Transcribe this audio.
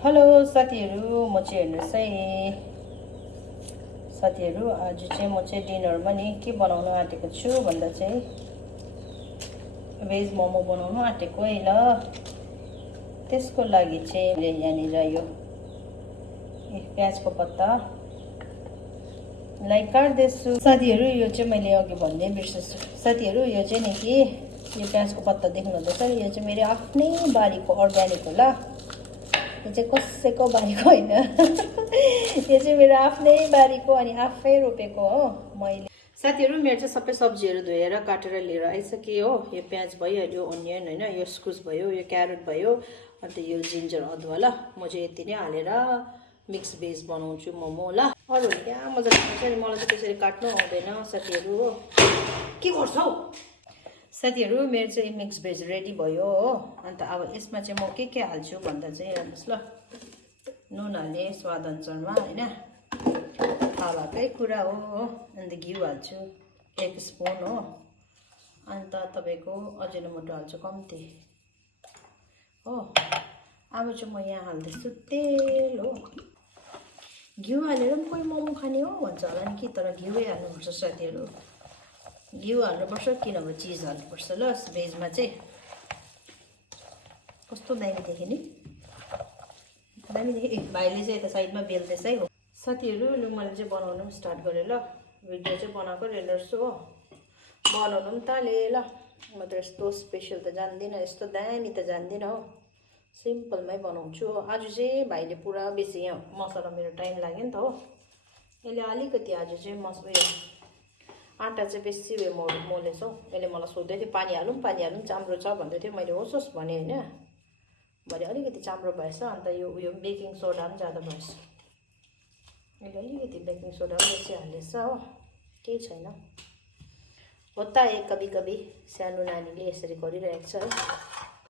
Hello साथीहरू, म चाहिँ हेर्नुहोस् है साथीहरू, आज चाहिँ म चाहिँ डिनरमा नि के बनाउन आँटेको छु भन्दा चाहिँ भेज मोमो बनाउन आँटेको है ल। त्यसको लागि चाहिँ मैले यहाँनिर यो प्याजको पत्ता लाइक काट्दैछु साथीहरू। यो चाहिँ मैले अघि भन्दै बिर्सेछु साथीहरू, यो चाहिँ नि कि यो प्याजको पत्ता देख्नुहुँदैछ, यो चाहिँ मेरो आफ्नै बारीको अर्ग्यानिक हो ल। यो चाहिँ कसैको बारीको होइन यो चाहिँ मेरो आफ्नै बारीको अनि आफै रोपेको हो मैले। साथीहरू, मेरो चाहिँ सबै सब्जीहरू धोएर काटेर लिएर आइसकेँ हो। यो प्याज भइहाल्यो, अनियन होइन, यो इस्कुस भयो, यो क्यारेट भयो, अन्त यो जिन्जर अदुवा ल। म चाहिँ यति नै हालेर मिक्स भेज बनाउँछु मोमो ल। अरू क्या मजाले खान्छ नि, मलाई चाहिँ त्यसरी काट्नु आउँदैन साथीहरू हो। के गर्छ हौ साथीहरू, मेरो चाहिँ मिक्स भेज रेडी भयो हो। अन्त अब यसमा चाहिँ म के हाल्छु भन्दा चाहिँ हेर्नुहोस् ल, नुन हाल्ने स्वाद अनुसारमा होइन, थाहा भएकै कुरा हो। अन्त घिउ हाल्छु 1 स्पुन हो। अन्त तपाईँको अजिनोमोटो हाल्छु कम्ती हो। अब चाहिँ म यहाँ हाल्दैछु तेल हो। घिउ हालेर पनि कोही मोमो खाने हो भन्छ होला नि कि, तर घिउै हाल्नुपर्छ साथीहरू। घिउ हाल्नुपर्छ किनभने चिज हाल्नुपर्छ ल भेजमा चाहिँ। कस्तो दामी देख्यो नि, दामी देख्यो। भाइले चाहिँ यता साइडमा बेल्दैछ है हो साथीहरू। लु मैले चाहिँ बनाउनु पनि स्टार्ट गरेँ ल। भिडियो चाहिँ बनाएको हेर्नुहोस् हो, बनाउनु पनि थालेँ ल। म त यस्तो स्पेसल त जान्दिनँ, यस्तो दामी त जान्दिनँ हो, सिम्पलमै बनाउँछु हो। आज चाहिँ भाइले पुरा बेसी यहाँ मसला मेरो टाइम लाग्यो नि त हो। यसले अलिकति आज चाहिँ उयो आँटा चाहिँ बेसी उयो मोलेछ हौ। यसले मलाई सोध्दै थियो पानी हालौँ चाम्रो छ भन्दै थियो। मैले होस् होस् भने होइन, भरे अलिकति चाम्रो भएछ। अन्त यो उयो बेकिङ सोडा पनि ज्यादा भएछ। यसले अलिकति बेकिङ सोडा पनि बेसी हालेछ हो, केही छैन। हो त कभी कभी सानो नानीले यसरी गरिरहेको छ है।